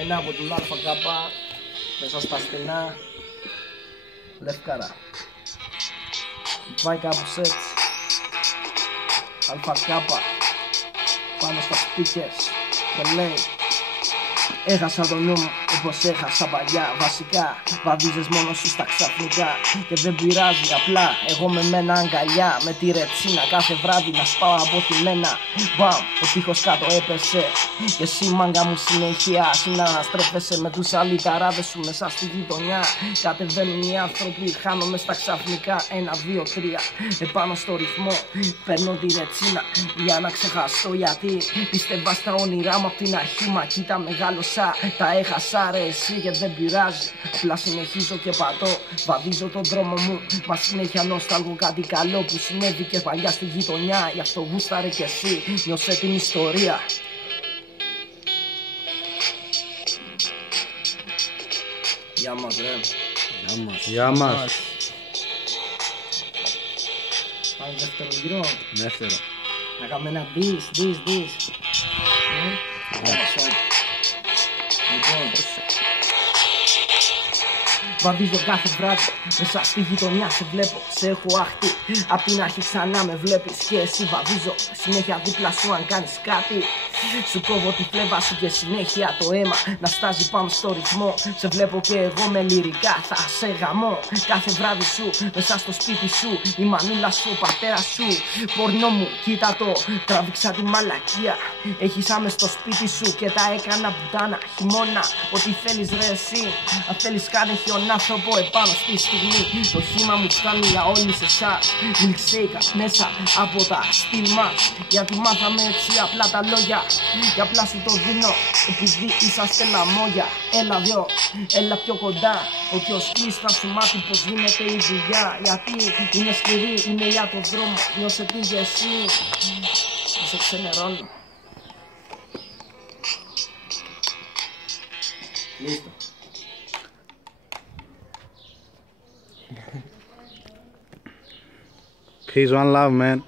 Ένα από τον ΑΚ μέσα στα στενά Λευκάρα. Πάει κάπως έτσι. ΑΚ πάνω στα speakers και λέει: έχασα το νου μου όπως έχασα παλιά. Βασικά βαδίζεις μόνο σου στα ξαφνικά. Και δεν πειράζει, απλά εγώ με μένα αγκαλιά. Με τη ρετσίνα κάθε βράδυ να σπάω από τη μένα. Μπαμ, ο τείχος κάτω έπεσε. Και εσύ μάγκα μου συνέχεια συναναστρέφεσαι με τους αλυταράδες σου μέσα στη γειτονιά. Κατεβαίνουν οι άνθρωποι, χάνομαι στα ξαφνικά. 1, 2, 3, επάνω στο ρυθμό. Παίρνω τη ρετσίνα για να ξεχαστώ. Γιατί πίστευα στα όνειρά μου απ' την αρχή. Μα κοίτα μεγάλωσα, τα έχασα ρε εσύ και δεν πειράζει. Απλά συνεχίζω και πατώ, βαδίζω τον δρόμο μου. Μα συνέχεια νοσταλγώ κάτι καλό που συνέβη και παλιά στη γειτονιά. Γι' αυτό γούσταρε κι εσύ, νιώσε την ιστορία. Γεια μας ρε. Γεια μας. Πάμε δεύτερο γύρο. Δεύτερο. Να κάνουμε ένα this. Λοιπόν, βαδίζω κάθε βράδυ μέσα στη γειτονιά, σε βλέπω, σε έχω αχτεί. Απ' την αρχή ξανά με βλέπεις και εσύ βαδίζω συνέχεια δίπλα σου αν κάνεις κάτι. Σου κόβω τη φλέβα σου και συνέχεια το αίμα να στάζει πάνω στο ρυθμό. Σε βλέπω και εγώ με λυρικά θα σε γαμώ. Κάθε βράδυ σου μέσα στο σπίτι σου, η μανούλα σου, ο πατέρας σου. Πορνό μου, κοίτα το, τράβηξα τη μαλακία. Έχεις άμες στο σπίτι σου και τα έκανα πουτάνα. Χειμώνα, ό,τι θέλεις ρε εσύ. Αν θέλεις κάνε χιονάνθρωπο επάνω στη στιγμή. Το χύμα μου φτάνει για όλους εσάς. Milkshake μέσα από τα στυλ μας. Γιατί μάθαμε έτσι απλά τα λόγια. Και απλά σου το δίνω επειδή είσαστε λαμόγια. Έλα δυο, έλα πιο κοντά. Ο κιοσκής θα σου μάθει πως γίνεται η δουλειά. Γιατί είναι σκληρή, είναι για το δρόμο. Νιώσε την και εσύ. Σε ξενερώνω. Λίστο. Peace, one love, man.